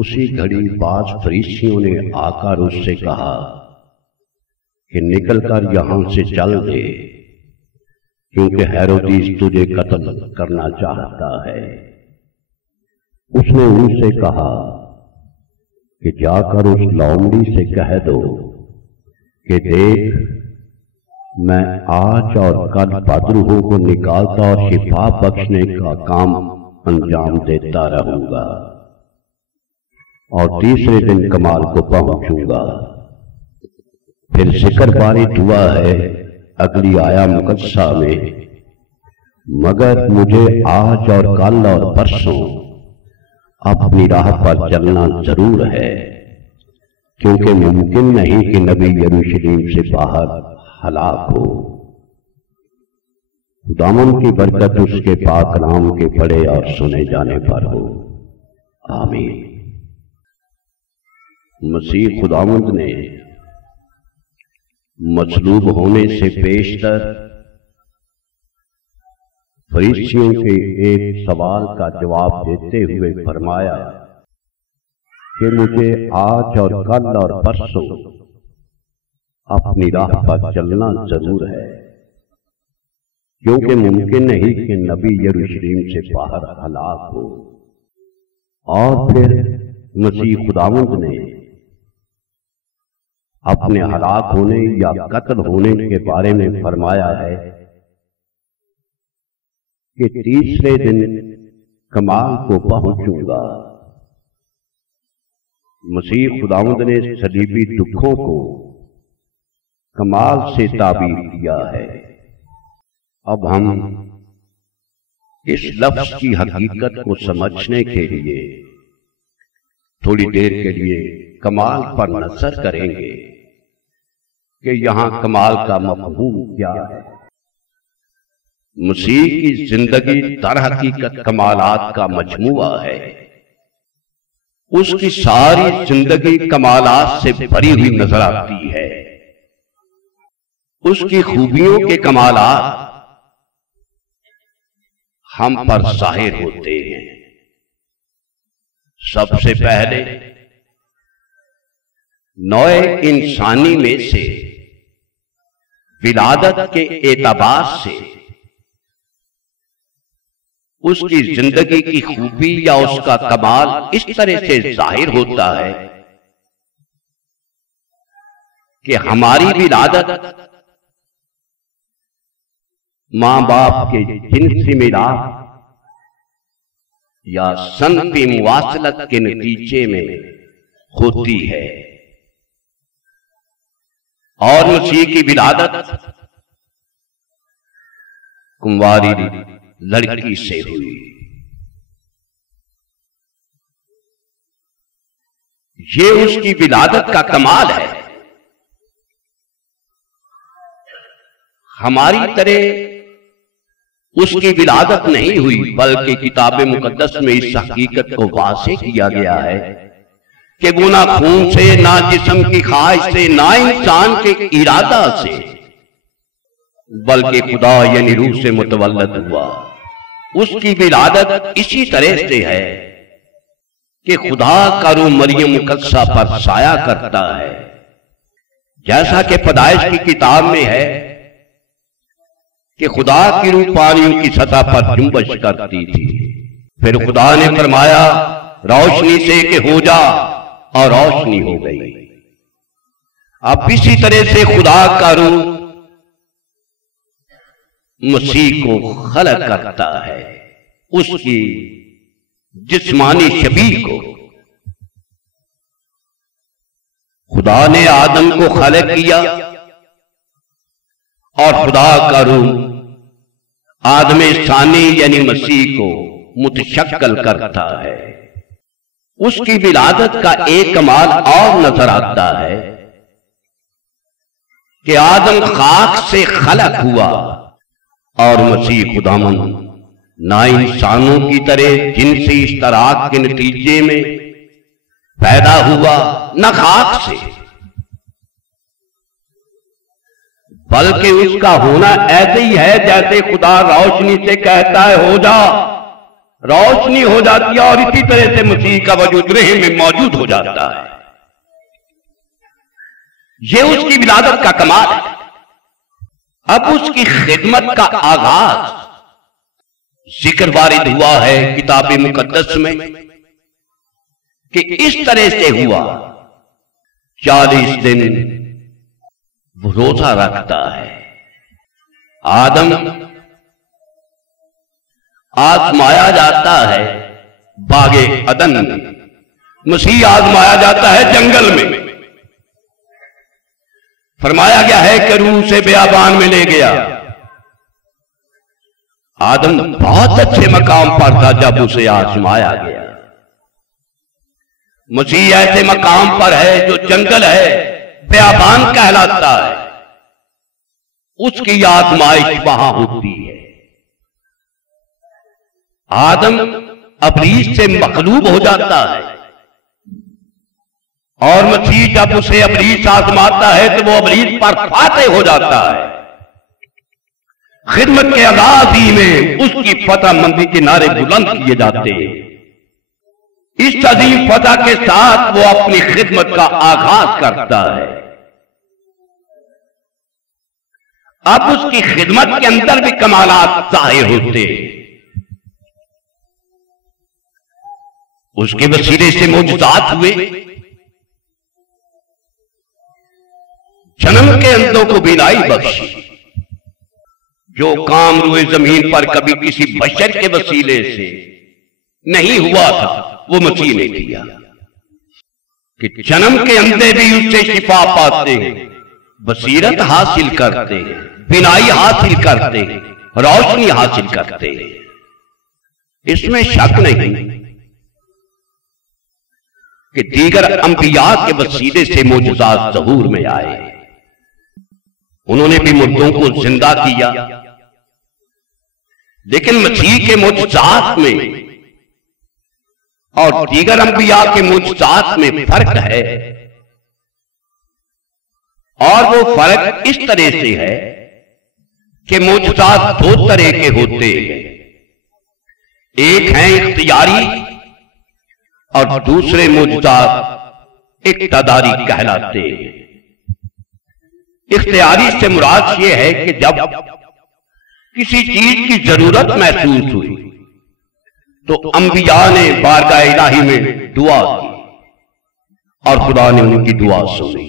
اسی گھڑی بعض فریسیوں نے آ کر اس سے کہا کہ نکل کر یہاں سے چل دے، کیونکہ ہیرودیس تجھے قتل کرنا چاہتا ہے۔ اس نے ان سے کہا کہ جا کر اس لونڈی سے کہہ دو کہ دیکھ، میں آج اور کل بدروحوں کو نکالتا اور شفا بخشنے کا کام انجام دیتا رہوں گا، اور تیسرے دن کمال کو پہنچوں گا۔ پھر ذکر باری دعا ہے اگلی آیا مقدسہ میں، مگر مجھے آج اور کل اور پرسوں اپنی راہ پر چلنا ضرور ہے، کیونکہ ممکن نہیں کہ نبی یروشلم سے باہر ہلاک ہو۔ خداوند کی برکت اس کے پاک نام کے پڑھے اور سنے جانے پر ہو، آمین۔ مسیح خداوند نے مصلوب ہونے سے پیشتر فریسیوں کے ایک سوال کا جواب دیتے ہوئے فرمایا کہ مجھے آج اور کل اور پرسوں اپنی راہ پر چلنا ضرور ہے، کیونکہ ممکن نہیں کہ نبی یروشلم سے باہر ہلاک ہو۔ اور پھر مسیح خداوند نے اپنے ہلاک ہونے یا قتل ہونے کے بارے میں فرمایا ہے کہ تیسرے دن کمال کو پہنچوں گا۔ مسیح خداوند نے صلیبی دکھوں کو کمال سے تعبیر کیا ہے۔ اب ہم اس لفظ کی حقیقت کو سمجھنے کے لیے تھوڑی دیر کے لیے کمال پر نظر کریں گے کہ یہاں کمال کا مفہوم کیا ہے۔ مسیح کی زندگی در حقیقت کمالات کا مجموعہ ہے۔ اس کی ساری زندگی کمالات سے بھری ہوئی نظر آتی ہے۔ اس کی خوبیوں کے کمالات ہم پر ظاہر ہوتے ہیں۔ سب سے پہلے نوع انسانی میں سے ولادت کے اعتبار سے اس کی زندگی کی خوبی یا اس کا کمال اس طرح سے ظاہر ہوتا ہے کہ ہماری ولادت ماں باپ کے جنسی ملاپ یا صنفی مواصلت کے نتیجے میں ہوتی ہے، اور مسیح کی ولادت کنواری لڑکی سے ہوئی۔ یہ اس کی ولادت کا کمال ہے۔ ہماری طرح اس کی ولادت نہیں ہوئی، بلکہ کتاب مقدس میں اس حقیقت کو واضح کیا گیا ہے کہ وہ نہ خون سے، نہ جسم کی خواہش سے، نہ انسان کے ارادہ سے، بلکہ خدا یعنی روح سے متولد ہوا۔ اس کی ولادت اسی طرح سے ہے کہ خدا کا روح مریم مقدسہ پر سایہ کرتا ہے، جیسا کہ پیدائش کی کتاب میں ہے کہ خدا کی روح پانیوں کی سطح پر جنبش کرتی تھی۔ پھر خدا نے فرمایا روشنی سے کہ ہو جا، اور روشنی ہو گئی۔ اب اسی طرح سے خدا کا روح مسیح کو خلق کرتا ہے، اس کی جسمانی شبیہ کو۔ خدا نے آدم کو خلق کیا اور خدا کا روح آدم ثانی یعنی مسیح کو متشکل کرتا ہے۔ اس کی ولادت کا ایک کمال اور نظر آتا ہے کہ آدم خاک سے خلق ہوا اور مسیح خداوند نہ انسانوں کی طرح جنسی اشتراک کے نتیجے میں پیدا ہوا، نہ خاک سے، بلکہ اس کا ہونا ایسے ہی ہے جیسے خدا روشنی سے کہتا ہے ہو جا، روشنی ہو جاتی ہے، اور اسی طرح سے مسیح کا وجود رحم میں موجود ہو جاتا ہے۔ یہ اس کی ولادت کا کمال ہے۔ اب اس کی خدمت کا آغاز ذکر وارد ہوا ہے کتاب مقدس میں کہ اس طرح سے ہوا، 40 دن وہ روزہ رکھتا ہے۔ آدم آزمایا جاتا ہے باغ عدن میں، مسیح آزمایا جاتا ہے جنگل میں۔ فرمایا گیا ہے کہ روح سے بیابان میں لے گیا۔ آدم بہت اچھے مقام پر تھا جب اسے آزمایا گیا۔ مسیح ایسے مقام پر ہے جو جنگل ہے، بیابان کہلاتا ہے، اس کی آزمائش وہاں ہوتی ہے۔ آدم ابلیس سے مغلوب ہو جاتا ہے، اور مسیح جب اسے ابلیس آزماتا ہے تو وہ ابلیس پر فاتح ہو جاتا ہے۔ خدمت کے آغاز ہی میں اس کی فتح مندی کے نعرے بلند کیے جاتے ہیں۔ اس عظیم فتح کے ساتھ وہ اپنی خدمت کا آغاز کرتا ہے۔ اب اس کی خدمت کے اندر بھی کمالات ظاہر ہوتے ہیں۔ اس کے وسیلے سے معجزات ہوئے، جنم کے اندھوں کو بینائی بخشی، جو کام روئے زمین پر کبھی کسی بشر کے وسیلے سے نہیں ہوا تھا وہ مسیح نے کیا، کہ جنم کے اندھے بھی اس سے شفا پاتے ہیں، بصیرت حاصل کرتے ہیں، بینائی حاصل کرتے ہیں، روشنی حاصل کرتے ہیں۔ اس میں شک نہیں کہ دیگر انبیاء کے وسیلے سے معجزات ظہور میں آئے، انہوں نے بھی مردوں کو زندہ کیا، لیکن مسیح کے معجزات میں اور دیگر انبیاء کے معجزات میں فرق ہے، اور وہ فرق اس طرح سے ہے کہ معجزات دو طرح کے ہوتے ہیں، ایک ہیں اختیاری اور دوسرے معجزات اقتداری کہلاتے ہیں۔ اختیاری سے مراد یہ ہے کہ جب کسی چیز کی ضرورت محسوس ہوئی تو انبیاء نے بارگاہ الہی میں دعا کی اور خدا نے ان کی دعا سنی۔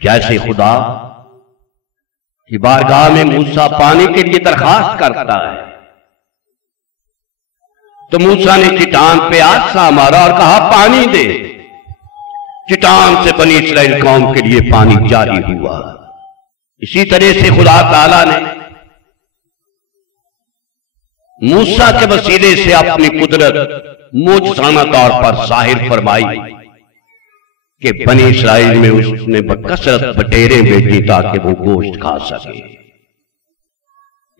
جیسے خدا کی بارگاہ میں موسیٰ پانی کے لیے درخواست کرتا ہے تو موسیٰ نے چٹان پہ آسا مارا اور کہا پانی دے، چٹان سے بنی اسرائیل قوم کے لیے پانی جاری ہوا۔ اسی طرح سے خدا تعالیٰ نے موسیٰ کے وسیلے سے اپنی قدرت معجزانہ طور پر ظاہر فرمائی کہ بنی اسرائیل میں اس نے بکثرت بٹیریں بھیجی تاکہ وہ گوشت کھا سکے۔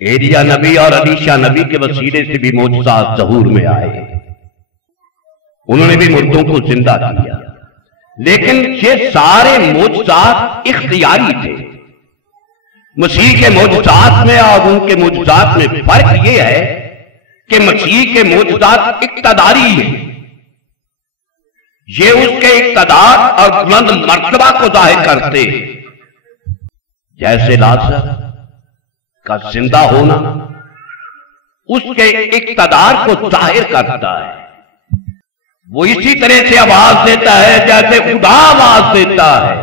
ایلیا نبی اور الیشا نبی کے وسیلے سے بھی معجزات ظہور میں آئے، انہوں نے بھی مردوں کو زندہ کیا، لیکن یہ سارے معجزات اختیاری تھے۔ مسیح کے معجزات میں اور ان کے معجزات میں فرق یہ ہے کہ مسیح کے معجزات اقتداری ہیں، یہ اس کے اقتدار اور بلند مرتبہ کو ظاہر کرتے ہیں۔ جیسے لازر کا زندہ ہونا اس کے اقتدار کو ظاہر کرتا ہے، وہ اسی طرح سے آواز دیتا ہے جیسے خدا آواز دیتا ہے۔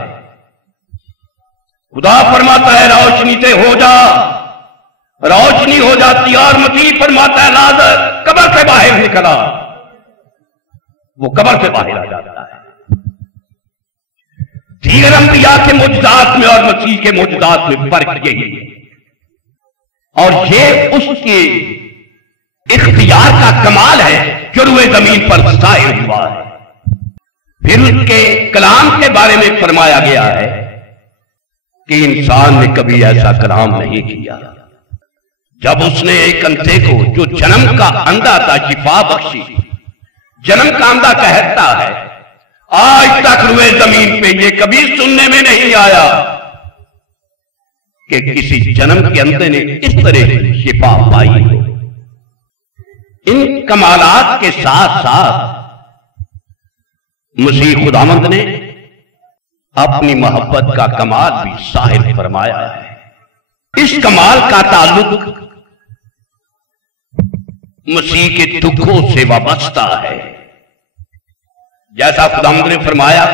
خدا فرماتا ہے روشنی سے ہو جا، روشنی ہو جاتی ہے، اور مسیح فرماتا ہے لازر قبر سے باہر نکلا، وہ قبر سے باہر آ جاتا ہے۔ دیگر انبیاء کے معجزات میں اور مسیح کے معجزات میں فرق یہی ہے، اور یہ اس کے اختیار کا کمال ہے جو روئے زمین پر ظاہر ہوا ہے۔ پھر اس کے کلام کے بارے میں فرمایا گیا ہے کہ انسان نے کبھی ایسا کلام نہیں کیا۔ جب اس نے ایک اندھے کو جو جنم کا اندھا تھا شفا بخشی، جنم کا اندھا کہتا ہے آج تک روئے زمین پہ یہ کبھی سننے میں نہیں آیا کہ کسی جنم کے اندھے نے اس طرح شفا پائی ہو۔ ان کمالات کے ساتھ ساتھ مسیح خداوند نے اپنی محبت کا کمال بھی ظاہر فرمایا ہے۔ اس کمال کا تعلق مسیح کے دکھوں سے وابستہ ہے۔ جیسا خداوند نے فرمایا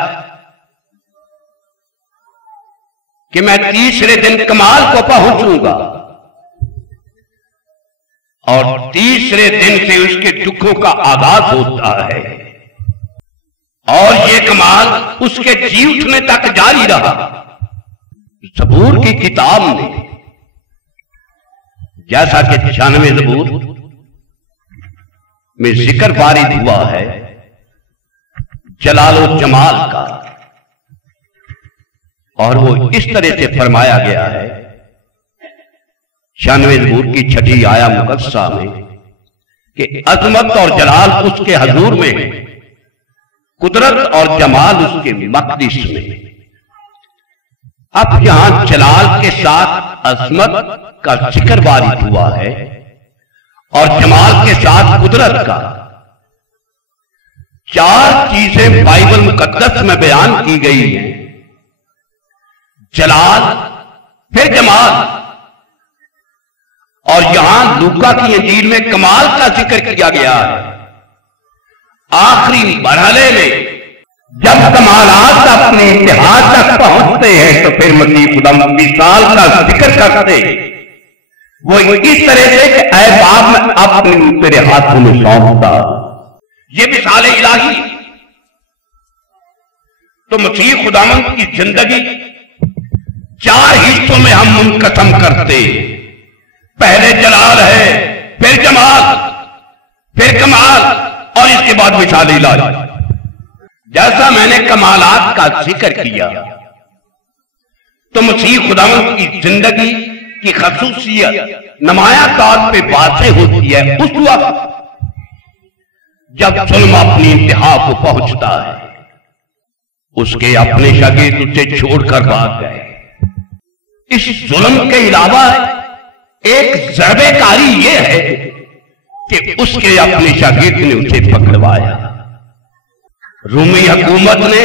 کہ میں تیسرے دن کمال کو پہنچوں گا، اور تیسرے دن سے اس کے دکھوں کا آغاز ہوتا ہے، اور یہ کمال اس کے جی اٹھنے تک جاری رہا۔ زبور کی کتاب میں جیسا کہ 96 زبور میں ذکر وارد ہوا ہے جلال و جمال کا، اور وہ اس طرح سے فرمایا گیا ہے 96 زبور کی 6 آیا مقدسہ میں کہ عظمت اور جلال اس کے حضور میں ہے، قدرت اور جمال اس کے مقدس میں۔ اب یہاں جلال کے ساتھ عظمت کا ذکر وارد ہوا ہے اور جمال کے ساتھ قدرت کا۔ 4 چیزیں بائبل مقدس میں بیان کی گئی ہیں، جلال، پھر جمال، اور یہاں لوکا کی انجیل میں کمال کا ذکر کیا گیا ہے۔ آخری مرحلے میں جب کمالات اپنے انتہا تک پہنچتے ہیں تو پھر مسیح خدا مثال کا ذکر کرتے ہیں، وہ اس طرح سے کہ اے باپ میں اپنے تیرے ہاتھوں میں سونپتا۔ یہ مثال الہی۔ تو مسیح خداوند کی زندگی 4 حصوں میں ہم منقسم کرتے ہیں۔ پہلے جلال ہے، پھر جمال، پھر کمال، اور اس کے بعد مثال الہی۔ جیسا میں نے کمالات کا ذکر کیا تو مسیح خداوند کی زندگی کی خصوصیت نمایاں طور پہ واضح ہوتی ہے اس وقت جب ظلم اپنی انتہا کو پہنچتا ہے۔ اس کے اپنے شاگرد اسے چھوڑ کر بھاگ گئے۔ اس ظلم کے علاوہ ایک ضربے کاری یہ ہے کہ اس کے اپنے شاگرد نے اسے پکڑوایا۔ رومی حکومت نے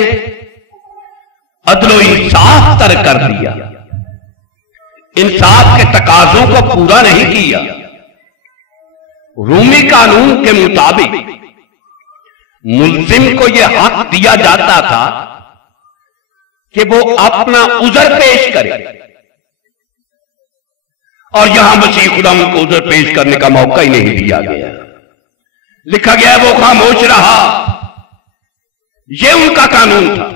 عدل و انصاف ترک کر دیا، انصاف کے تقاضوں کو پورا نہیں کیا۔ رومی قانون کے مطابق ملزم کو یہ حق دیا جاتا تھا کہ وہ اپنا عذر پیش کرے، اور یہاں مسیح خدا کو عذر پیش کرنے کا موقع ہی نہیں دیا گیا۔ لکھا گیا ہے وہ خاموش رہا۔ یہ ان کا قانون تھا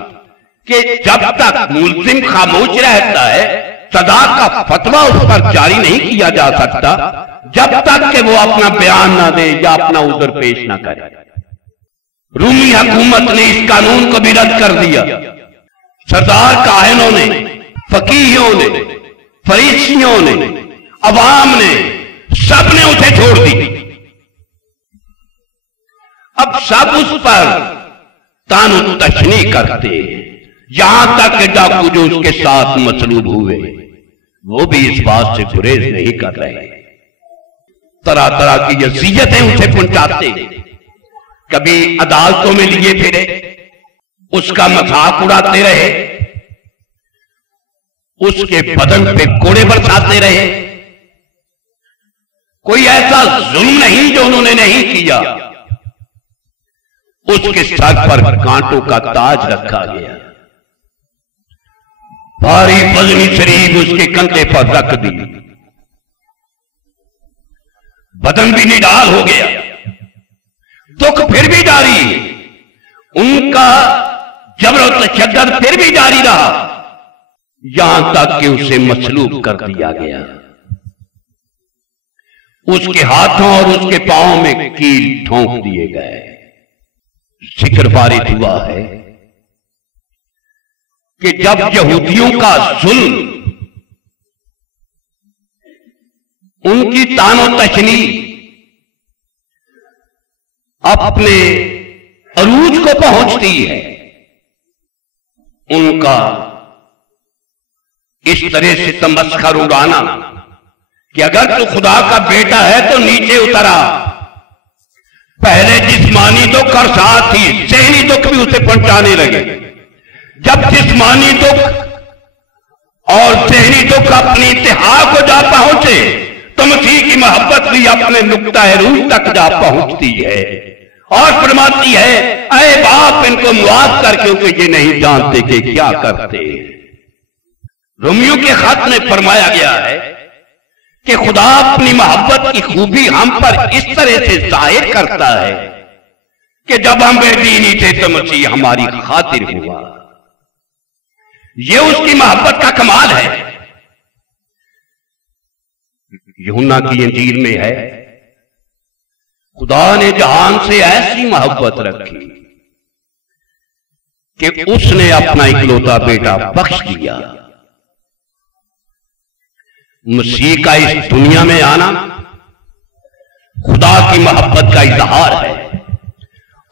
کہ جب تک ملزم خاموش رہتا ہے سزا کا فتویٰ اس پر جاری نہیں کیا جا سکتا جب تک کہ وہ اپنا بیان نہ دے یا اپنا عذر پیش نہ کرے۔ رومی حکومت نے اس قانون کو بھی رد کر دیا۔ سردار کاہنوں نے، فقیہوں نے، فریسیوں نے، عوام نے، سب نے اسے چھوڑ دی۔ اب سب اس پر تان و تشنیع کرتے، یہاں تک کہ ڈاکو جو اس کے ساتھ مصلوب ہوئے وہ بھی اس بات سے گریز نہیں کر رہے۔ طرح طرح کی اذیتیں اسے پہنچاتے، کبھی عدالتوں میں لیے پھرے، اس کا مذاق اڑاتے رہے، اس کے بدن پہ کوڑے برساتے رہے۔ کوئی ایسا ظلم نہیں جو انہوں نے نہیں کیا۔ اس کے سر پر کانٹوں کا تاج رکھا گیا، بھاری وزنی شریف اس کے کندھے پر رکھ دی، بدن بھی نڈال ہو گیا، دکھ پھر بھی جاری ہے، ان کا جبر و تشدد پھر بھی جاری رہا، یہاں تک کہ اسے مصلوب کر دیا گیا۔ اس کے ہاتھوں اور اس کے پاؤں میں کیل ٹھونک دیے گئے۔ ذکر وارد ہوا ہے کہ جب یہودیوں کا ظلم، ان کی تان و تشنیع اپنے عروج کو پہنچتی ہے، ان کا اس طرح سے تمسخر اڑانا کہ اگر تو خدا کا بیٹا ہے تو نیچے اترا، پہلے جسمانی دکھ اور ساتھ ہی ذہنی دکھ بھی اسے پہنچانے لگے. جب جسمانی دکھ اور ذہنی دکھ اپنی انتہا کو جا پہنچے تو مسیح کی محبت بھی اپنے نقطہ روح تک جا پہنچتی ہے اور فرماتی ہے اے باپ ان کو معاف کر کیونکہ یہ نہیں جانتے کہ کیا کرتے. رومیو کے خط میں فرمایا گیا ہے کہ خدا اپنی محبت کی خوبی ہم پر اس طرح سے ظاہر کرتا ہے کہ جب ہم بے دینی تھے تو مسیح ہماری خاطر ہوا. یہ اس کی محبت کا کمال ہے. یوحنا کی انجیل میں ہے خدا نے جہان سے ایسی محبت رکھی کہ اس نے اپنا اکلوتا بیٹا بخش دیا. مسیح کا اس دنیا میں آنا خدا کی محبت کا اظہار ہے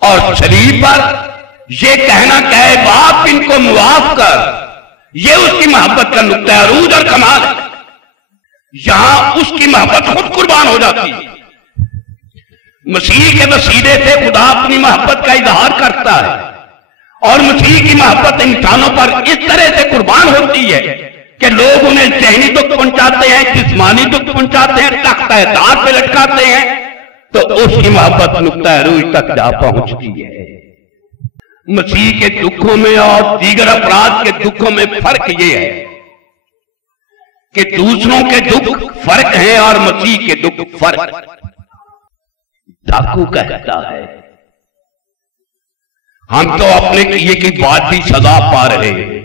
اور صلیب پر یہ کہنا کہ اے باپ ان کو معاف کر یہ اس کی محبت کا نقطہ عروج اور کمال ہے. یہاں اس کی محبت خود قربان ہو جاتی ہے. مسیح کے وسیلے سے خدا اپنی محبت کا اظہار کرتا ہے اور مسیح کی محبت انسانوں پر اس طرح سے قربان ہوتی ہے کہ لوگ انہیں ذہنی دکھ پہنچاتے ہیں, جسمانی دکھ پہنچاتے ہیں, تختہ دار پہ لٹکاتے ہیں تو اس کی محبت نقطہ عروج تک جا پہنچتی ہے. مسیح کے دکھوں میں اور دیگر افراد کے دکھوں میں فرق یہ ہے کہ دوسروں کے دکھ فرق ہیں اور مسیح کے دکھ فرق. ڈاکو کہتا ہے ہم تو اپنے کیے کی بات بھی سزا پا رہے ہیں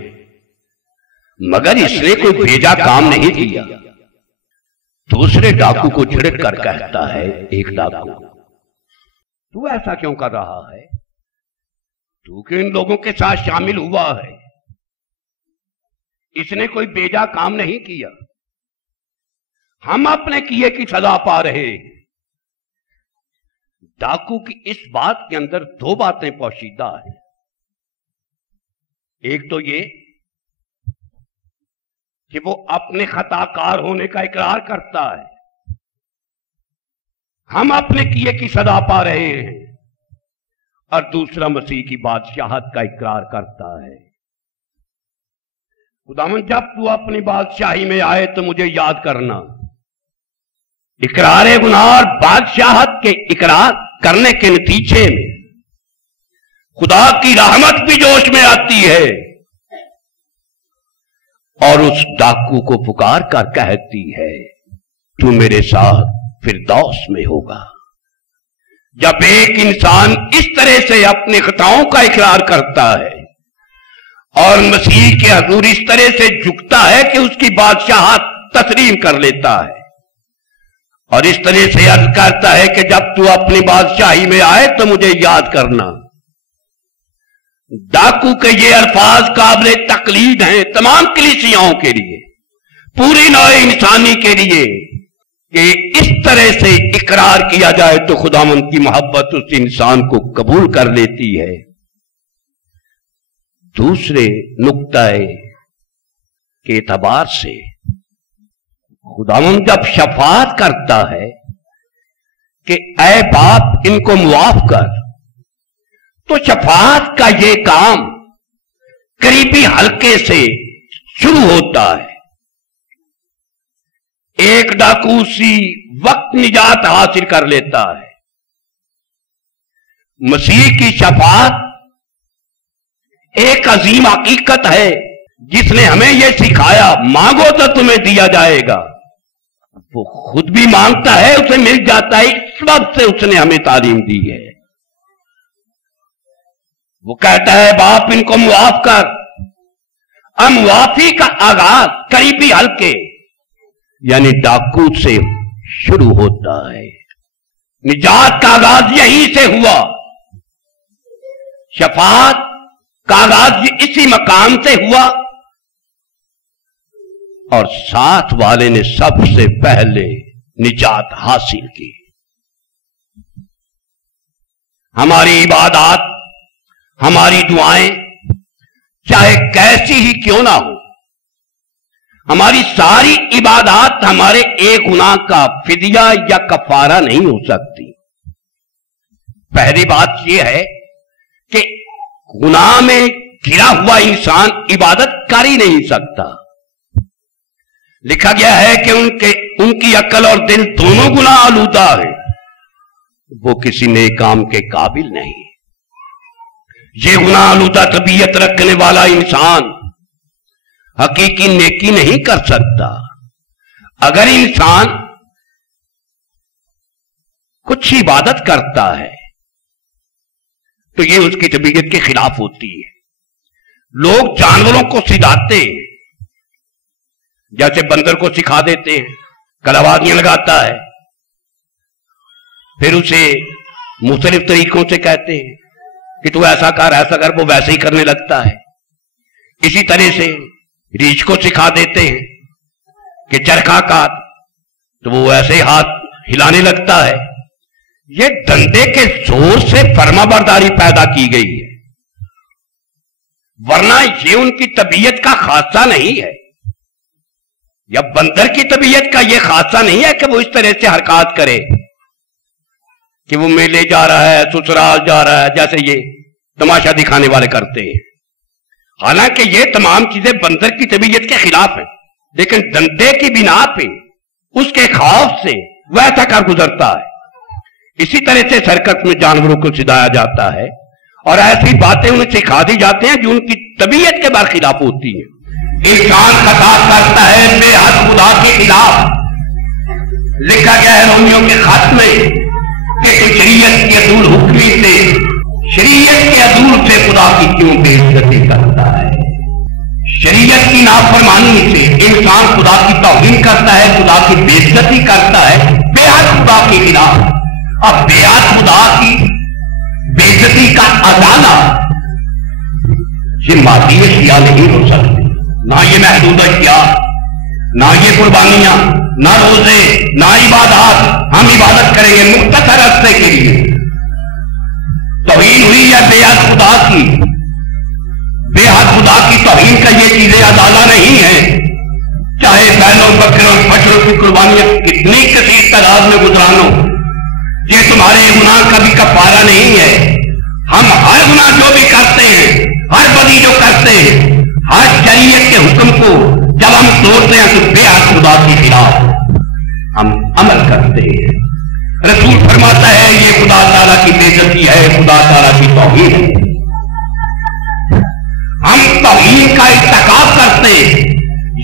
مگر اس نے کوئی بھیجا کام نہیں کیا. دوسرے ڈاکو کو جھڑک کر کہتا ہے ایک ڈاکو تو ایسا کیوں کر رہا ہے؟ تو کہ ان لوگوں کے ساتھ شامل ہوا ہے. اس نے کوئی بھیجا کام نہیں کیا. ہم اپنے کیے کی سزا پا رہے ہیں. ڈاکو کی اس بات کے اندر دو باتیں پوشیدہ ہیں. ایک تو یہ کہ وہ اپنے خطا کار ہونے کا اقرار کرتا ہے. ہم اپنے کیے کی سزا پا رہے ہیں. اور دوسرا مسیح کی بادشاہت کا اقرار کرتا ہے. خداوند جب تو اپنی بادشاہی میں آئے تو مجھے یاد کرنا. اقرار گناہ اور بادشاہت کے اقرار کرنے کے نتیجے میں خدا کی رحمت بھی جوش میں آتی ہے اور اس ڈاکو کو پکار کر کہتی ہے تو میرے ساتھ فردوس میں ہوگا. جب ایک انسان اس طرح سے اپنے خطاؤں کا اقرار کرتا ہے اور مسیح کے حضور اس طرح سے جھکتا ہے کہ اس کی بادشاہت تسلیم کر لیتا ہے اور اس طرح سے عرض کرتا ہے کہ جب تو اپنی بادشاہی میں آئے تو مجھے یاد کرنا. ڈاکو کے یہ الفاظ قابل تقلید ہیں تمام کلیسیاؤں کے لیے, پوری نوع انسانی کے لیے کہ اس طرح سے اقرار کیا جائے تو خداوند کی محبت اس انسان کو قبول کر لیتی ہے. دوسرے نقطہ کے اعتبار سے خداوند جب شفاعت کرتا ہے کہ اے باپ ان کو معاف کر تو شفاعت کا یہ کام قریبی حلقے سے شروع ہوتا ہے. ایک ڈاکو اسی وقت نجات حاصل کر لیتا ہے. مسیح کی شفاعت ایک عظیم حقیقت ہے جس نے ہمیں یہ سکھایا مانگو تو تمہیں دیا جائے گا. وہ خود بھی مانگتا ہے اسے مل جاتا ہے. اس وقت سے اس نے ہمیں تعلیم دی ہے. وہ کہتا ہے باپ ان کو معاف کر. اب معافی کا آغاز قریبی حلقے یعنی ڈاکو سے شروع ہوتا ہے. نجات کا آغاز یہیں سے ہوا. شفاعت کا آغاز اسی مقام سے ہوا اور ساتھ والے نے سب سے پہلے نجات حاصل کی. ہماری عبادات ہماری دعائیں چاہے کیسی ہی کیوں نہ ہو, ہماری ساری عبادات ہمارے ایک گناہ کا فدیہ یا کفارہ نہیں ہو سکتی. پہلی بات یہ ہے کہ گناہ میں گرا ہوا انسان عبادت کر ہی نہیں سکتا. لکھا گیا ہے کہ ان کی عقل اور دل دونوں گناہ آلودہ ہے، وہ کسی نیک کام کے قابل نہیں. یہ گناہ آلودہ طبیعت رکھنے والا انسان حقیقی نیکی نہیں کر سکتا. اگر انسان کچھ عبادت کرتا ہے تو یہ اس کی طبیعت کے خلاف ہوتی ہے. لوگ جانوروں کو سکھاتے ہیں، جیسے بندر کو سکھا دیتے ہیں، کلاوازیاں لگاتا ہے، پھر اسے مختلف طریقوں سے کہتے ہیں کہ تو ایسا کر، وہ ویسے ہی کرنے لگتا ہے. اسی طرح سے ریچھ کو سکھا دیتے ہیں کہ چرخا کاٹ، تو وہ ایسے ہاتھ ہلانے لگتا ہے. یہ ڈنڈے کے زور سے فرما برداری پیدا کی گئی ہے، ورنہ یہ ان کی طبیعت کا خاصہ نہیں ہے، یا بندر کی طبیعت کا یہ خاصہ نہیں ہے کہ وہ اس طرح سے حرکات کرے کہ وہ میلے جا رہا ہے، سسرال جا رہا ہے، جیسے یہ تماشا دکھانے والے کرتے ہیں. حالانکہ یہ تمام چیزیں بندر کی طبیعت کے خلاف ہیں، لیکن ڈنڈے کی بنا پہ اس کے خوف سے وہ ایسا کر گزرتا ہے. اسی طرح سے سرکس میں جانوروں کو سکھایا جاتا ہے اور ایسی باتیں انہیں سکھا دی جاتی ہیں جو ان کی طبیعت کے برخلاف ہوتی ہیں. انسان خطا کرتا ہے بے حد خدا کے خلاف. لکھا گیا ہے رومیوں کے خط میں کہ تو شریعت کے عدول حکمی سے، شریعت کے عدول سے خدا کی کیوں بے عزتی کرتا ہے. شریعت کی نافرمانی سے انسان خدا کی توہین کرتا ہے، خدا کی بے عزتی کرتا ہے بے حد خدا کے خلاف. اب بے حد خدا کی بے عزتی کا ازالہ یہ مادی اشیاء نہیں ہو سکتی، نہ یہ محدود اشیاء، نہ یہ قربانیاں، نہ روزے، نہ عبادات. ہم عبادت کریں گے مختصر عرصے کے لیے. توہین ہوئی ہے بے حد خدا کی. بے حد خدا کی توہین کا یہ چیزیں ازالہ نہیں ہے. چاہے بیلوں بکروں بچڑوں کی قربانیاں کتنی کثیر تعداد میں گزرانو، یہ تمہارے گناہ کا بھی کفارہ نہیں ہے. ہم ہر گناہ جو بھی کرتے ہیں، ہر بدی جو کرتے ہیں، ہر شریعت کے حکم کو جب ہم توڑتے ہیں تو بے حد خدا کے خلاف ہم عمل کرتے ہیں. رسول فرماتا ہے یہ خدا تعالیٰ کی بے عزتی ہے، خدا تعالیٰ کی توہین ہے. ہم توہین کا ارتکاب کرتے ہیں.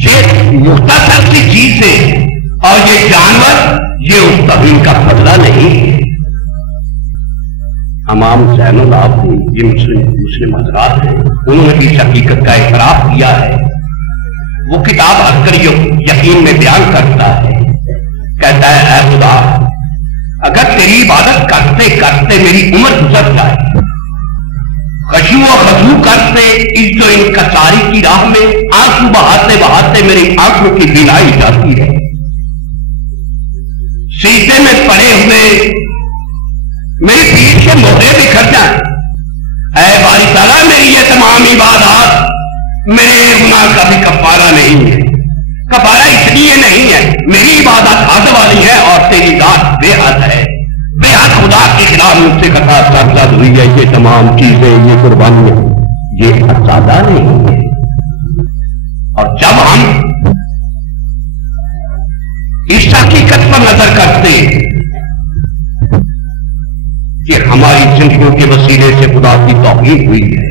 یہ مختصر سی چیز ہے اور یہ جانور یہ اس توہین کا بدلہ نہیں ہے. امام زین العابدین یہ مسلم حضرات ہیں، انہوں نے بھی اس حقیقت کا اعتراف کیا ہے. وہ کتاب عسکر یقین میں بیان کرتا ہے، کہتا ہے اے خدا اگر تیری عبادت کرتے کرتے میری عمر گزر جائے، خشوع و خضوع کرتے عزت و انکساری کی راہ میں آنسو بہاتے بہاتے میری آنکھوں کی بینائی جاتی ہے، سیدھے میں پڑے ہوئے میری پیٹھ سے موہرے بکھر جائیں، اے باری تعالیٰ میری یہ تمام عبادات میرے گناہ کا بھی کفارہ نہیں ہے. کفارہ اس لیے نہیں ہے، میری عبادت حد والی ہے اور تیری ذات بے حد ہے. بے حد خدا کے خلاف مجھ سے خطا سرزد ہوئی ہے. یہ تمام چیزیں، یہ قربانیاں یہ سادہ نہیں ہے. اور جب ہم اس حقیقت پر نظر کرتے کہ ہماری زندگیوں کے وسیلے سے خدا کی توہین ہوئی ہے،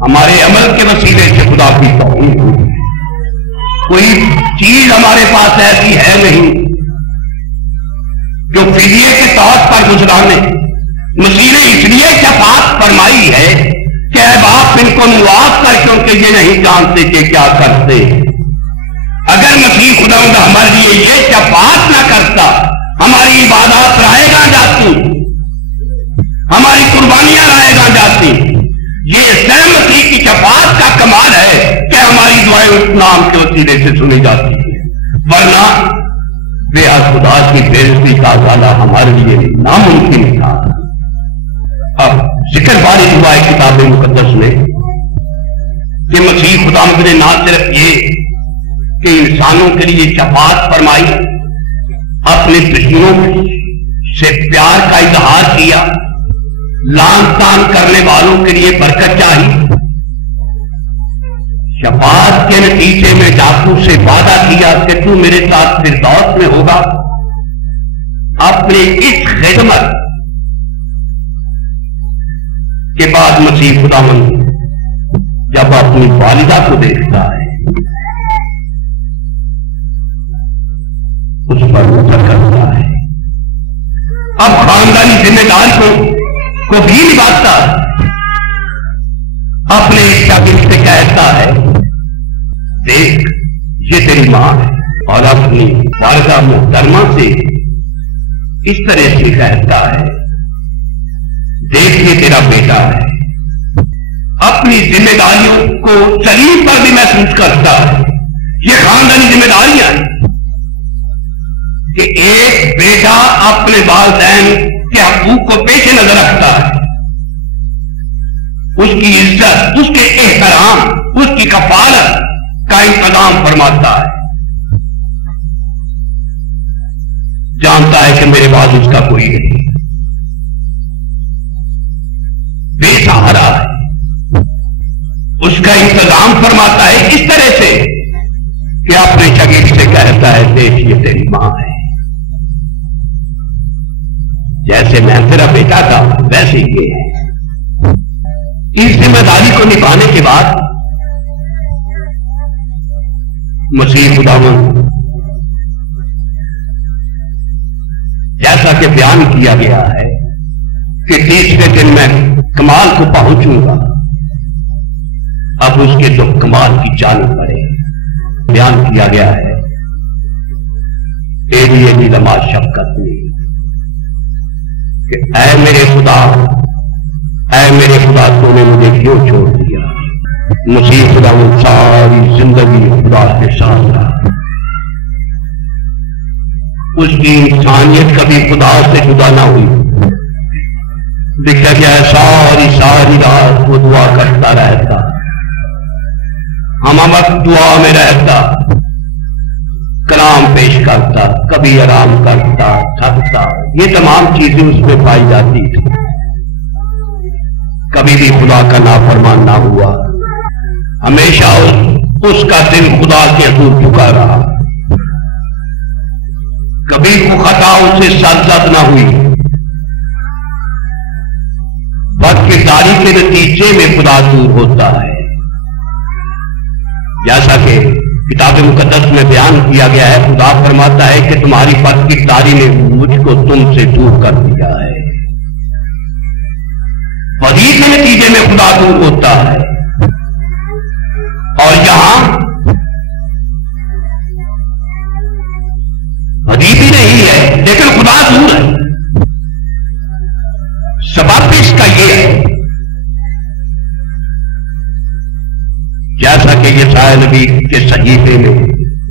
ہمارے عمل کے وسیلے سے خدا کی توہین ہوئی ہے، کوئی چیز ہمارے پاس ایسی ہے نہیں جو فدیے کے طور پر گزرانے. مسیح نے اس لیے شفاعت فرمائی ہے کہ اے باپ ان کو معاف کر، کیونکہ یہ نہیں جانتے کہ کیا کرتے. اگر مسیح خداوند ہمارے لیے یہ شفاعت نہ کرتا، ہماری عبادات رائے گاں جاتی، ہماری قربانیاں رائے گاں جاتی. یہ سہ مسیح کی شفاعت کا کمال ہے کہ ہماری دعائیں اس نام کے وسیلے سے سنی جاتی ہیں، ورنہ بے حد خدا کی بے عزتی کا ازالہ ہمارے لیے ناممکن تھا. اب ذکر باری ہوا ہے کتاب مقدس میں کہ مسیح خدا نے نہ صرف یہ کہ انسانوں کے لیے شفاعت فرمائی، اپنے دشمنوں سے پیار کا اظہار کیا، لان تان کرنے والوں کے لیے برکت چاہی، شفاعت کے نتیجے میں ڈاکو سے وعدہ کیا کہ تو میرے ساتھ فردوس میں ہوگا۔ اپنی اس خدمت کے بعد مسیح خداوند جب اپنی والدہ کو دیکھتا ہے اس پر مصر کرتا ہے، اب خاندانی ذمہ داری کو بھی نبھاتا ہے، اپنے شاگرد سے کہتا ہے دیکھ یہ تیری ماں ہے، اور اپنی والدہ محترمہ سے اس طرح سے کہتا ہے دیکھ یہ تیرا بیٹا ہے۔ اپنی ذمہ داریوں کو سلیم پر بھی محسوس کرتا ہے، یہ خاندانی ذمہ داریاں ہیں کہ ایک بیٹا اپنے والدین کے حقوق کو پیش نظر رکھتا ہے، اس کی عزت، اس کے احترام، اس کی کفالت کا انتظام فرماتا ہے، جانتا ہے کہ میرے بعد اس کا کوئی نہیں، بے سہارا ہے، اس کا انتظام فرماتا ہے اس طرح سے کہ اپنے شاگرد سے کہتا ہے دیکھ یہ تیری ماں ہے، جیسے میں تیرا بیٹا تھا ویسے یہ ہے۔ اس ذمہ داری کو نبھانے کے بعد مسیح خداوند جیسا کہ بیان کیا گیا ہے کہ تیسرے دن میں کمال کو پہنچوں گا، اب اس کے تو کمال کی چال پڑے، بیان کیا گیا ہے ایلی ایلی لما شفقتنی کہ اے میرے خدا تو نے مجھے کیوں چھوڑ دیا۔ مسیح خدا وہ ساری زندگی خدا کے ساتھ رہا، اس کی انسانیت کبھی خدا سے جدا نہ ہوئی، دیکھا گیا ساری رات وہ دعا کرتا رہتا، ہم وقت دعا میں رہتا، کلام پیش کرتا، کبھی آرام کرتا، تھکتا، یہ تمام چیزیں اس میں پائی جاتی تھی، کبھی بھی خدا کا نافرمان نہ ہوا، ہمیشہ اس کا دل خدا کے حضور جھکا رہا، کبھی کوئی خطا اسے سرزد نہ ہوئی، بدکرداری کے نتیجے میں خدا دور ہوتا ہے، جیسا کہ کتاب مقدس میں بیان کیا گیا ہے، خدا فرماتا ہے کہ تمہاری بدکرداری نے مجھ کو تم سے دور کر دیا ہے، بدی کے نتیجے میں خدا دور ہوتا ہے، اور یہاں بدی بھی نہیں ہے لیکن خدا دور ہے، سبب اس کا یہ ہے جیسا کہ یسایا نبی کے صحیفے میں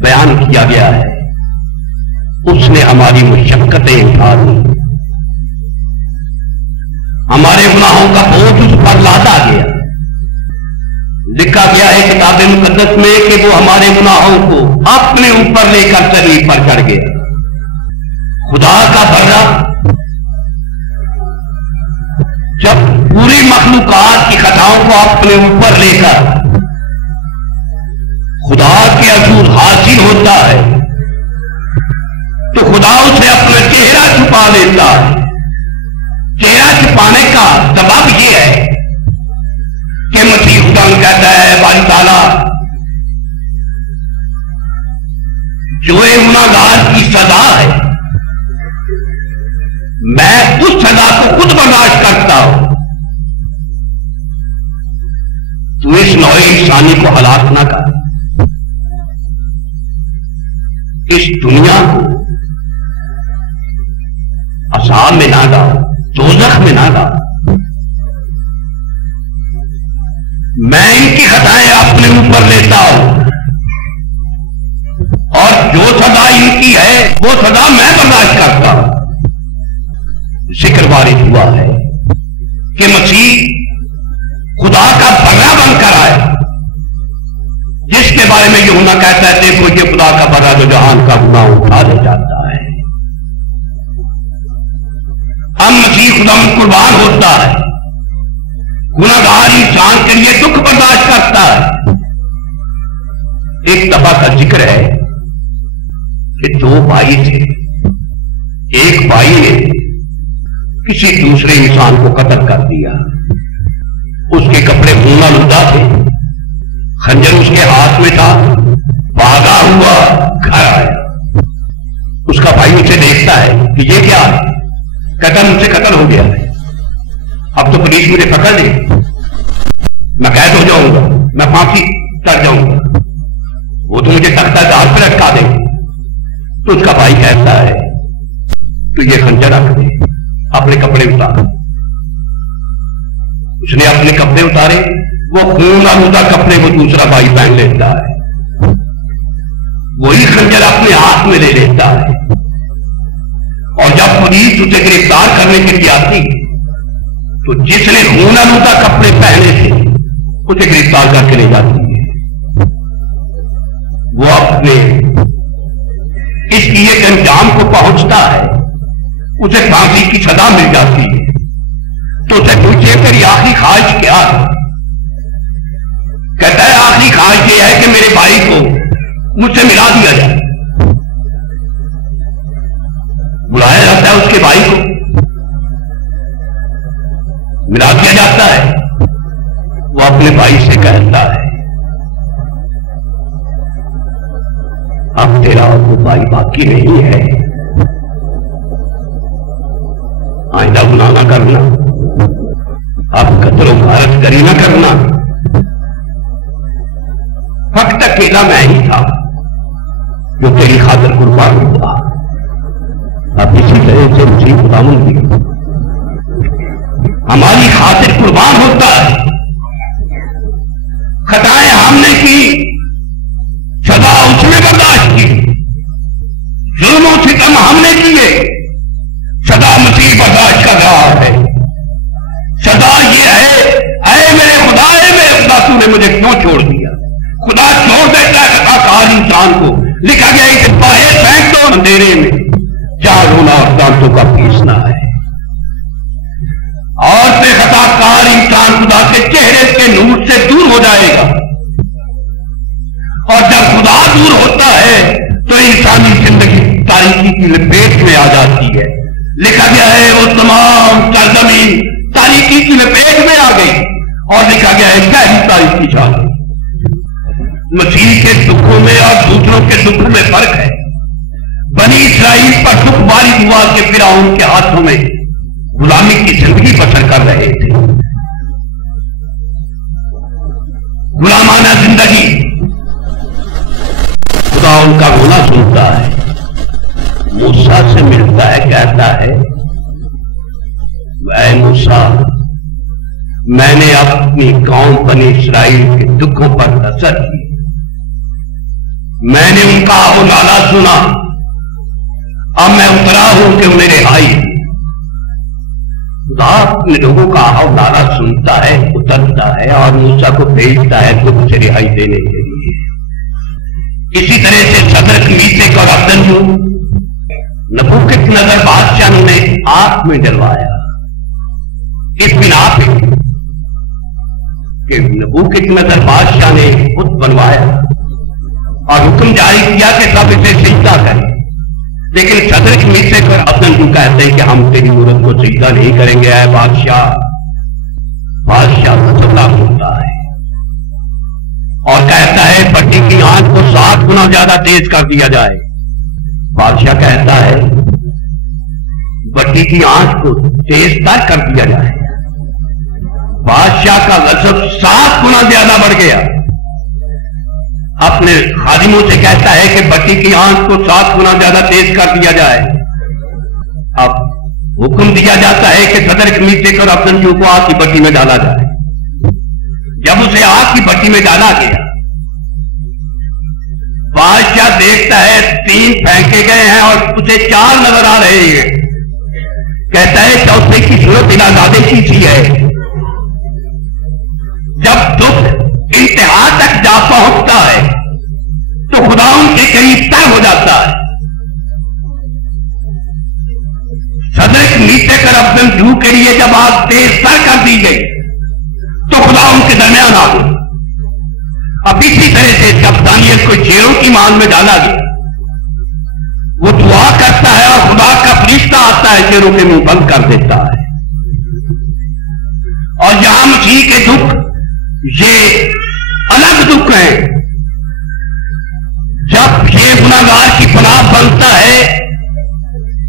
بیان کیا گیا ہے، اس نے ہماری مشقتیں اٹھا دی، ہمارے گناہوں کا بوجھ اس پر لادا گیا، لکھا گیا ہے کتاب مقدس میں کہ وہ ہمارے گناہوں کو اپنے اوپر لے کر صلیب پر چڑھ گیا۔ خدا کا برا جب پوری مخلوقات کی خطاؤں کو اپنے اوپر لے کر خدا کے حضور حاضر ہوتا ہے تو خدا اسے اپنا چہرہ چھپا لیتا ہے۔ چہرہ چھپانے کا سبب یہ ہے کہ مسیح خدا کہتا ہے باری تعالیٰ جو گناہگار کی سزا ہے میں اس سزا کو خود برداشت کرتا ہوں، تو اس نوع انسانی کو ہلاک نہ کر، اس دنیا کو عذاب میں نہ ڈال، دوزخ میں نہ ڈال، میں ان کی خطائیں اپنے اوپر لیتا ہوں اور جو سزا ان کی ہے وہ سزا میں برداشت کرتا ہوں۔ ذکر وارد ہوا ہے کہ مسیح خدا کا برا بن کر آئے، جس کے بارے میں یوحنا کہتا ہے دیکھو یہ خدا کا برا جو جہان کا گناہ اٹھا لے جاتا ہے۔ اب مسیح خدا قربان ہوتا ہے، گناہگار انسان کے لیے دکھ برداشت کرتا ہے۔ ایک دفعہ کا ذکر ہے کہ دو بھائی تھے، ایک بھائی نے کسی دوسرے انسان کو قتل کر دیا، اس کے کپڑے خون آلودہ تھے، خنجر اس کے ہاتھ میں تھا، بھاگا ہوا گھر آیا، اس کا بھائی اسے دیکھتا ہے کہ یہ کیا ہے، کہتا مجھ سے قتل ہو گیا ہے، اب تو پولیس مجھے پکڑ لے، میں قید ہو جاؤں گا، میں پھانسی چڑھ جاؤں گا، وہ تو مجھے تختہ دار پہ رکھا دے۔ تو اس کا بھائی کہتا ہے تو یہ خنجر رکھ دے، اپنے کپڑے اتار۔ اس نے اپنے کپڑے اتارے، وہ خون آلودہ کپڑے وہ دوسرا بھائی پہن لیتا ہے، وہی خنجر اپنے ہاتھ میں لے لیتا ہے، اور جب پولیس اسے گرفتار کرنے کے لیے آتی تو جس نے خون آلودہ کپڑے پہنے تھے اسے گرفتار کر کے لے جاتی ہے۔ وہ اپنے اس لیے کہ انجام کو پہنچتا ہے، اسے پھانسی کی سزا مل جاتی ہے، تو اسے پوچھے تیری آخری خواہش کیا ہے؟ کہتا ہے آخری خواہش یہ ہے کہ میرے بھائی کو مجھ سے ملا دیا جائے۔ بلایا جاتا ہے اس کے بھائی کو، ملا دیا جاتا ہے، وہ اپنے بھائی سے کہتا ہے اب تیرا وہ بھائی باقی نہیں ہے، آئندہ گناہ نہ کرنا، اب قتل و غارت گری نہ کرنا، فقط اکیلا میں ہی تھا جو تیری خاطر قربان ہوا۔ اب اسی طرح سے اسی خداوند بھی ہماری خاطر قربان ہوتا ہے۔ خطائیں ہم نے کی، سزا اس نے برداشت کی، ظلم و ستم ہم نے کیے، سزا مسیح برداشت کر رہا ہے۔ سزا یہ ہے اے میرے خدا، اے میرے خدا تو نے مجھے کیوں چھوڑ دیا؟ خدا چھوڑ دیتا ہے خطا کار انسان کو، لکھا گیا اس باہر پھینک دو اندھیرے میں جہاں رونا اور دانتوں کا پیسنا ہے، اور پھر خطا کار انسان خدا کے چہرے کے نور سے دور ہو جائے گا، اور جب خدا دور ہوتا ہے تو انسانی زندگی تاریکی کی لپیٹ میں آ جاتی ہے۔ لکھا گیا ہے وہ تمام سرزمین تاریکی کی لپیٹ میں آ گئی، اور لکھا گیا ہے گہری تاریکی چھا گئی۔ مسیح کے دکھوں میں اور دوسروں کے دکھوں میں فرق ہے۔ بنی اسرائیل پر دکھ باری ہوا کہ فرعون کے ہاتھوں میں غلامی کی زندگی بسر کر رہے تھے، غلامانہ زندگی۔ خدا ان کا رونا سنتا ہے، موسیٰ سے ملتا ہے، کہتا ہے اے موسیٰ، میں نے اپنی قوم بنی اسرائیل کے دکھوں پر نظر کی، میں نے ان کا آہ و نالہ سنا، اب میں اترا ہوں کہ انہیں رہائی۔ خدا اپنے لوگوں کا آہ و نالہ سنتا ہے، اترتا ہے، اور موسیٰ کو بھیجتا ہے دکھ سے رہائی دینے کے لیے۔ اسی طرح سے صدرک میشک اور ابدنگو نبوکدنضر بادشاہ نے آگ میں ڈلوایا، اس بنا پہ کہ نبوکدنضر بادشاہ نے بت بنوایا اور حکم جاری کیا کہ سب اسے سجدہ کریں، لیکن صدرک میشک اور ابدنگو کہتے ہیں کہ ہم تیری مورت کو سجدہ نہیں کریں گے۔ اے بادشاہ، بادشاہ غضبناک ہوتا ہے اور کہتا ہے بٹی کی آنچ کو 7 گنا زیادہ تیز کر دیا جائے۔ بادشاہ کہتا ہے بٹی کی آنچ کو تیز تر کر دیا جائے۔ بادشاہ کا غضب 7 گنا زیادہ بڑھ گیا، اپنے خادموں سے کہتا ہے کہ بٹی کی آنچ کو 7 گنا زیادہ تیز کر دیا جائے۔ اب حکم دیا جاتا ہے کہ صدرک میشک اور ابدنگو کو آگ کی بٹی میں ڈالا جائے۔ جب اسے آگ کی بٹی میں ڈالا گیا، بادشاہ دیکھتا ہے 3 پھینکے گئے ہیں اور اسے 4 نظر آ رہے ہیں، کہتا ہے چوتھے کی صورت انازادے کی سی ہے۔ جب دکھ انتہا تک جا پہنچتا ہے تو خدا ان کے قریب تر ہو جاتا ہے۔ صدرک میشک اور کے لیے جب آگ تیز سر کر دی گئی تو خدا ان کے درمیان آ گئی. اب اسی طرح سے جب دانیل کو چیروں کی مان میں ڈالا گیا وہ دعا کرتا ہے اور خدا کا فرشتہ آتا ہے چیروں کے منہ بند کر دیتا ہے. اور یہاں مسیح کے دکھ یہ الگ دکھ ہے. جب یہ گناہگار کی پناہ بنتا ہے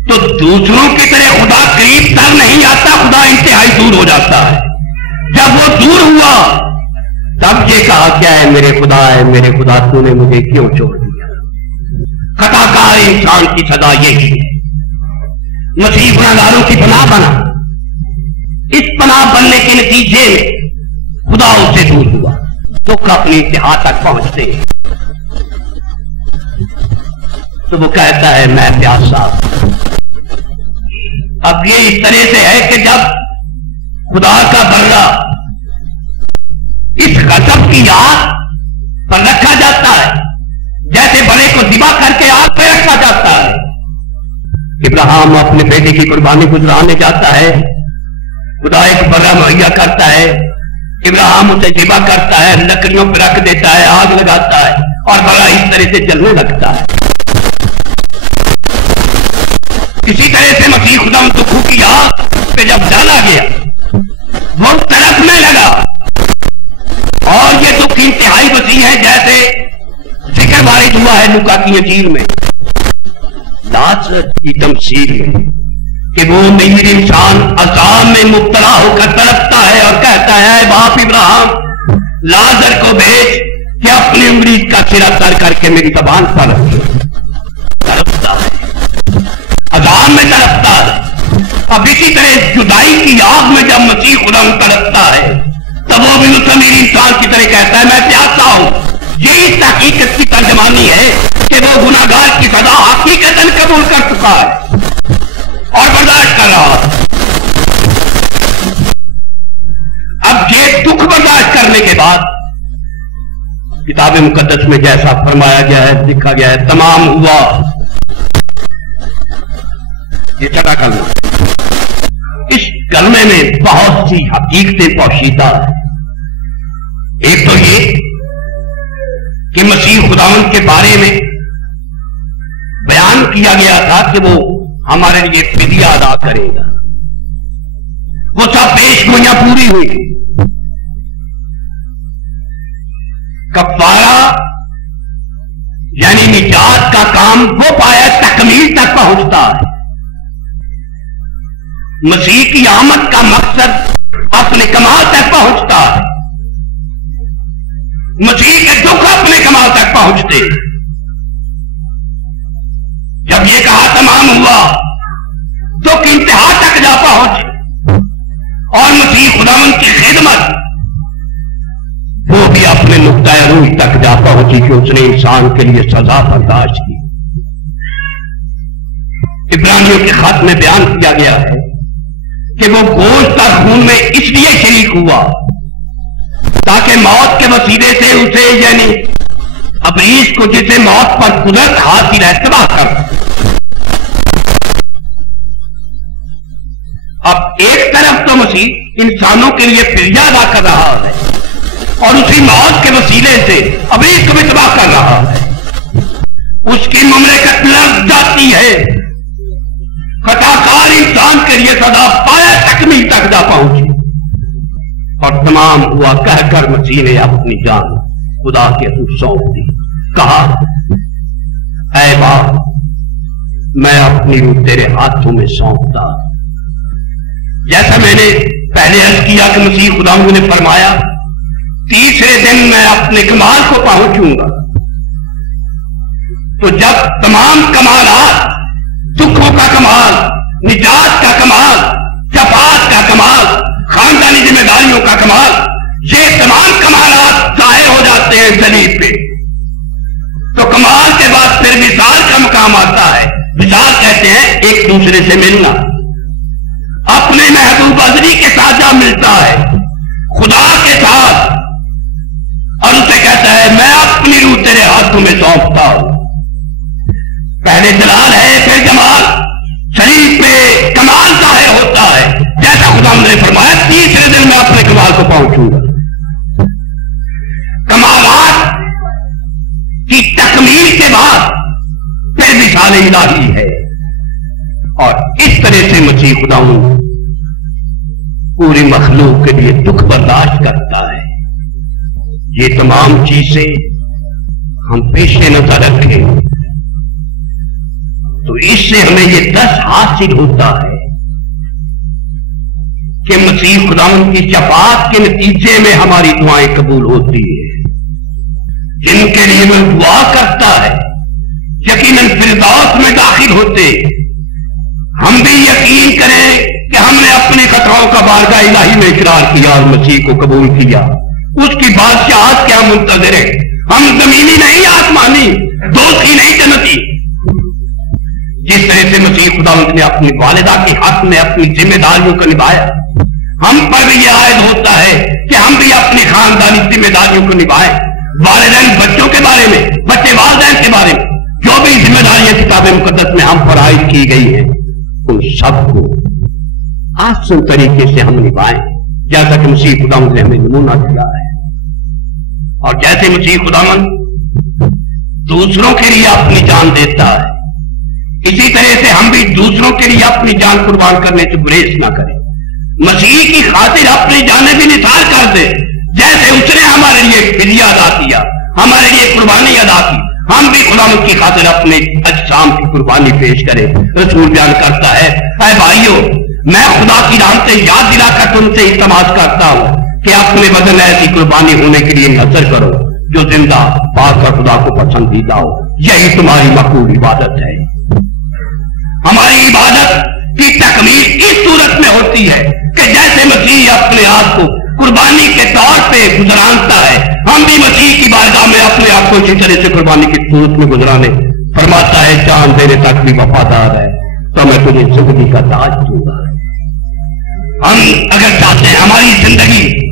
تو دوسروں کی طرح خدا قریب تر نہیں آتا, خدا انتہائی دور ہو جاتا ہے. جب وہ دور ہوا تب یہ کہا کیا ہے میرے خدا ہے میرے خدا تو نے مجھے کیوں چھوڑ دیا. خطا کار انسان کی سزا یہی ہے. مسیح گناہگاروں کی پناہ بنا. اس پناہ بننے کے نتیجے میں خدا اس سے دور ہوا. دکھ اپنی انتہا تک پہنچتے ہیں تو وہ کہتا ہے میں پیاسا. اب یہ اس طرح سے ہے کہ جب خدا کا بندہ اس غضب کی آگ پر رکھا جاتا ہے جیسے بڑے کو ذبح کر کے آگ پہ رکھا جاتا ہے. ابراہیم اپنے بیٹے کی قربانی گزرانے جاتا ہے, خدا ایک بڑا مہیا کرتا ہے, ابراہیم اسے ذبح کرتا ہے, لکڑیوں پہ رکھ دیتا ہے, آگ لگاتا ہے اور بڑا اس طرح سے جلنے لگتا ہے. اسی طرح سے مسیح خدا ان دکھوں کی آگ پہ جب ڈالا گیا وہ تڑپنے لگا. اور یہ دکھ انتہائی وسیع ہے جیسے ذکر وارد ہوا ہے لوکا کی انجیل میں لازر کی تمثیل میں کہ وہ امیر انسان عذاب میں مبتلا ہو کر تڑپتا ہے اور کہتا ہے اے باپ ابراہیم لازر کو بھیج کہ اپنی امید کا سرا تر کر کے میری زبان پر رکھے. تڑپتا ہے, عذاب میں تڑپتا ہے. اب اسی طرح جدائی کی آگ میں جب مسیح خدا تڑپتا ہے تب وہ بھی اس امیر انسان کی طرح کہتا ہے میں پیاسا ہوں. یہ اس حقیقت کی ترجمانی ہے کہ وہ گناہگار کی سزا حقیقتاً قبول کر چکا ہے اور برداشت کر رہا ہے. اب یہ دکھ برداشت کرنے کے بعد کتاب مقدس میں جیسا فرمایا گیا ہے لکھا گیا ہے تمام ہوا. یہ چھٹا کلمہ, اس کلمے میں بہت سی حقیقتیں پوشیدہ ہیں. ایک تو یہ کہ مسیح خداوند کے بارے میں بیان کیا گیا تھا کہ وہ ہمارے لیے فدیہ ادا کرے گا. وہ سب پیش گوئیاں پوری ہوئی. کفارہ یعنی نجات کا کام وہ پایا تکمیل تک پہنچتا ہے. مسیح کی آمد کا مقصد اپنے کمال تک پہنچتا ہے. مسیح کے دکھ اپنے کمال تک پہنچتے. جب یہ کہا تمام ہوا دکھ انتہا تک جا پہنچے اور مسیح خداوند کی خدمت وہ بھی اپنے نقطۂ روح تک جا پہنچی کہ اس نے انسان کے لیے سزا برداشت کی. عبرانیوں کے خط میں بیان کیا گیا ہے کہ وہ گوشت اور خون میں اس لیے شریک ہوا تاکہ موت کے وسیلے سے اسے یعنی ابلیس کو جسے موت پر قدرت حاصل ہے تباہ کر. اب ایک طرف تو مسیح انسانوں کے لیے فدیہ ادا کر رہا ہے اور اسی موت کے وسیلے سے ابلیس کو بھی تباہ کر رہا ہے. اس کی مملکت لگ جاتی ہے. خطا کار انسان کے لیے سزا پایا تکمیل تک جا پہنچی اور تمام ہوا کہہ کر مسیح نے اپنی جان خدا کے حضور سونپ دی. کہا اے باپ میں اپنی روح تیرے ہاتھوں میں سونپتا. جیسا میں نے پہلے عرض کیا کہ مسیح خدا نے فرمایا تیسرے دن میں اپنے کمال کو پہنچوں گا. تو جب تمام کمالات دکھوں کا کمال, نجات کا کمال, شفاعت کا کمال, خاندانی ذمہ داریوں کا کمال, یہ تمام کمالات ظاہر ہو جاتے ہیں صلیب پہ تو کمال کے بعد پھر وصال کا مقام آتا ہے. وصال کہتے ہیں ایک دوسرے سے ملنا, اپنے محبوب ازلی کے ساتھ جا ملتا ہے خدا کے ساتھ اور اسے کہتا ہے میں اپنی روح تیرے ہاتھوں میں سونپتا ہوں. پہلے جلال ہے پھر جمال, شریف پہ کمال ظاہر ہوتا ہے جیسا کی تکمیل کے بعد پھر مثال الہی ہے، اور اس طرح سے مسیح خداوند پوری مخلوق کے لیے دکھ برداشت کرتا ہے۔ یہ تمام چیزیں ہم پیش نظر رکھیں تو اس سے ہمیں یہ درس حاصل ہوتا ہے کہ مسیح خداوند کی شفاعت کے نتیجے میں ہماری دعائیں قبول ہوتی ہیں۔ جن کے لیے میں دعا کرتا ہے یقیناً فردوس میں داخل ہوتے۔ ہم بھی یقین کریں کہ ہم نے اپنے خطاؤں کا بارگاہ الہی میں اقرار کیا اور مسیح کو قبول کیا، اس کی بادشاہت کیا منتظر ہے۔ ہم زمینی نہیں، آسمانی، دوستی نہیں، جنتی۔ جس طرح سے مسیح خداوند نے اپنی والدہ کے حق میں اپنی ذمہ داریوں کو نبھایا، ہم پر بھی یہ عائد ہوتا ہے کہ ہم بھی اپنی خاندانی ذمہ داریوں کو نبھائیں۔ والدین بچوں کے بارے میں، بچے والدین کے بارے میں جو بھی ذمہ داریاں کتاب مقدس میں ہم پر عائد کی گئی ہیں، ان سب کو آسان طریقے سے ہم نبھائیں، جیسا کہ مسیح خداوند نے ہمیں نمونہ دیا ہے۔ اور جیسے مسیح خداوند دوسروں کے لیے اپنی جان دیتا ہے، اسی طرح سے ہم بھی دوسروں کے لیے اپنی جان قربان کرنے سے گریز نہ کریں۔ مسیح کی خاطر اپنی جانیں بھی نثار کر دیں، جیسے اس نے ہمارے لیے فدیہ ادا کیا، ہمارے لیے قربانی ادا کی، ہم بھی خداوند کی خاطر اپنے اجسام کی قربانی پیش کریں۔ رسول بیان کرتا ہے، اے بھائیو، میں خدا کی رحمت سے یاد دلا کر تم سے التماس کرتا ہوں کہ اپنے بدن ایسی قربانی ہونے کے لیے نظر کرو جو زندہ، پاک اور خدا کو پسندیدہ ہو، یہی تمہاری مقبول عبادت ہے۔ ہماری عبادت کی تکمیل اس صورت میں ہوتی ہے کہ جیسے مسیح اپنے آپ کو قربانی کے طور پہ گزرانتا ہے، ہم بھی مسیح کی بارگاہ میں اپنے آپ کو اسی طرح سے قربانی کی صورت میں گزرانے۔ فرماتا ہے، جان دینے تک بھی وفادار ہے تو میں تجھے زندگی کا تاج دوں گا۔ ہم اگر چاہتے ہیں ہماری زندگی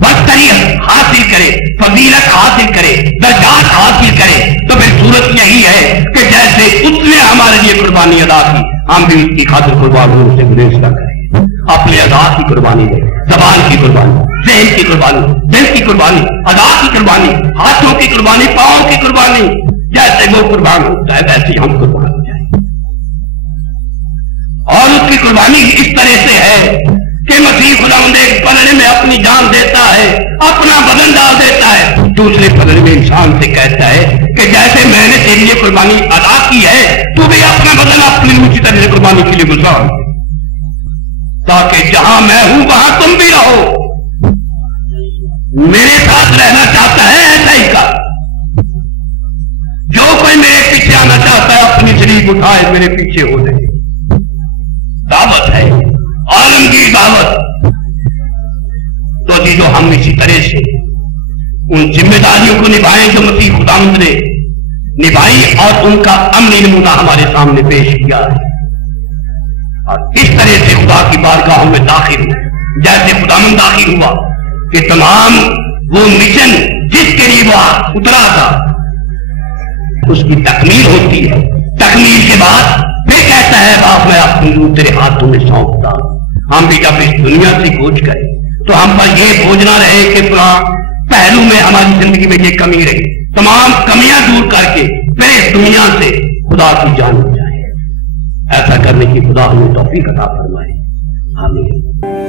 برتری حاصل کرے، فضیلت حاصل کرے، درجات حاصل کرے، تو پھر صورت یہی ہے کہ جیسے اس نے ہمارے لیے قربانی ادا کی، ہم بھی اس کی خاطر قربان ہونے سے گریز نہ کریں۔ اپنے ادا کی قربانی دیں، زبان کی قربانی، ذہن کی قربانی، دل کی قربانی، ادا کی قربانی، ہاتھوں کی قربانی، پاؤں کی قربانی، جیسے وہ قربان ہوتا ہے ویسے ہم قربان ہو جائیں۔ اور اس کی قربانی اس طرح سے ہے کہ مسیح خداوند ایک پلڑے میں اپنی جان دیتا ہے، اپنا بدن ڈال دیتا ہے، دوسرے پلڑے میں انسان سے کہتا ہے کہ جیسے میں نے تیرے لیے قربانی ادا کی ہے، تو بھی اپنا بدن اپنی اونچی طرح سے قربانی کے لیے گزار، تاکہ جہاں میں ہوں وہاں تم بھی رہو۔ میرے ساتھ رہنا چاہتا ہے ایسا ہی کا، جو کوئی میرے پیچھے آنا چاہتا ہے اپنی شریف اٹھائے میرے پیچھے ہو جائے۔ دعوت ہے، عالمگیر دعوت۔ تو جی جو ہم اسی طرح سے ان ذمہ داریوں کو نبھائیں جو مسیح خداوند نے نبھائی اور ان کا عملی نمونہ ہمارے سامنے پیش کیا ہے، اور اس طرح سے خدا کی بارگاہوں میں داخل ہو جیسے خداوند داخل ہوا کہ تمام وہ مشن جس کے لیے وہ اترا تھا اس کی تکمیل ہوتی ہے۔ تکمیل کے بعد پھر کہتا ہے، باپ میں اپنی روح تیرے ہاتھوں میں سونپتا ہوں۔ ہم بھی جب اس دنیا سے کوچ کریں تو ہم پر یہ بوجھ نہ رہے کہ فلاں پہلو میں ہماری زندگی میں یہ کمی رہی، تمام کمیاں دور کر کے پھر اس دنیا سے خدا کی جان ہو جائے۔ ایسا کرنے کی خدا ہمیں توفیق عطا فرمائے، آمین۔